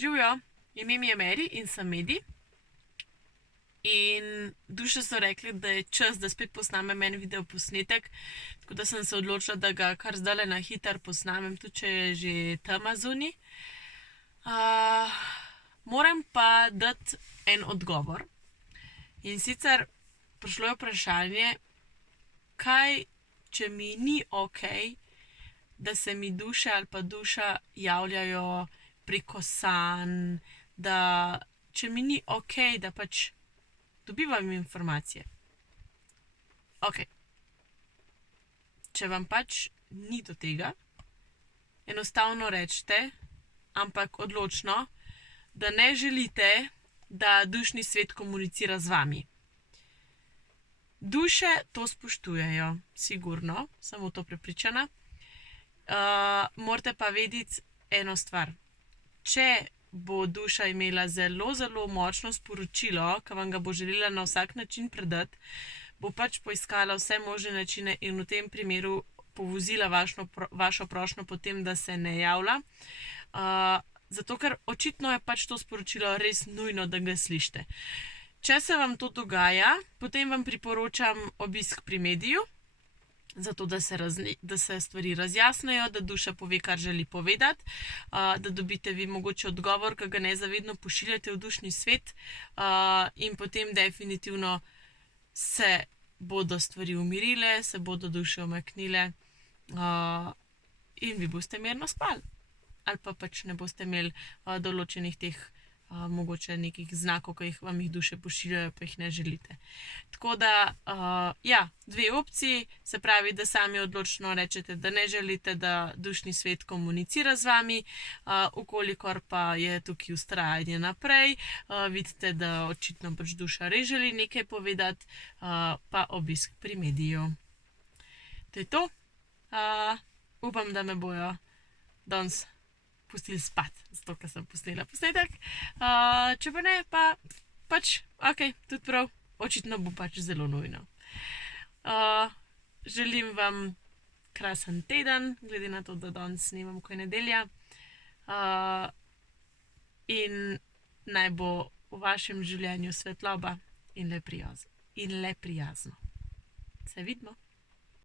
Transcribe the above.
Živijo, ime mi je Meri in sem Medi. In duše so rekli, da je čas, da spet posnamem en video posnetek, tako da sem se odločila, da ga kar zdaj na hitro posnamem, tudi če je že tema zunaj. Moram pa dati en odgovor. In sicer prišlo je vprašanje, kaj, če mi ni ok, da se mi duše ali pa duša javljajo preko sanj, da če mi ni ok, da pač dobivam informacije. Ok. Če vam pač ni do tega, enostavno rečete, ampak odločno, da ne želite, da dušni svet komunicira z vami. Duše to spoštujejo, sigurno, sem v to prepričana. Morate pa vedeti eno stvar. Če bo duša imela zelo, zelo močno sporočilo, ki vam ga bo želela na vsak način predati, bo pač poiskala vse možne načine in v tem primeru povozila vašo prošnjo potem, da se ne javlja. Zato, ker očitno je pač to sporočilo res nujno, da ga slišite. Če se vam to dogaja, potem vam priporočam obisk pri mediju, zato da se stvari razjasnejo, da duša pove, kar želi povedati, da dobite vi mogoče odgovor, ki ga nezavedno pošiljate v dušni svet, in potem definitivno se bodo stvari umirile, se bodo duše umaknile, in vi boste mirno spali. Ali pa pač ne boste imeli določenih teh mogoče nekih znakov, ki vam jih duše pošiljajo, pa jih ne želite. Tako da, dve opciji, se pravi, da sami odločno rečete, da ne želite, da dušni svet komunicira z vami, ukolikor pa je tukaj vztrajanje naprej, vidite, da očitno pač duša res želi nekaj povedati, pa obisk pri mediju. To je to. Upam, da me bojo danes pustili spati, zato ker sem posnela posnetek. Če pa ne, pa pač, ok, tudi prav, očitno bo pač zelo nujno. Želim vam krasen teden, glede na to, da danes snemam, ko je nedelja. In naj bo v vašem življenju svetloba in le prijazno. Se vidimo.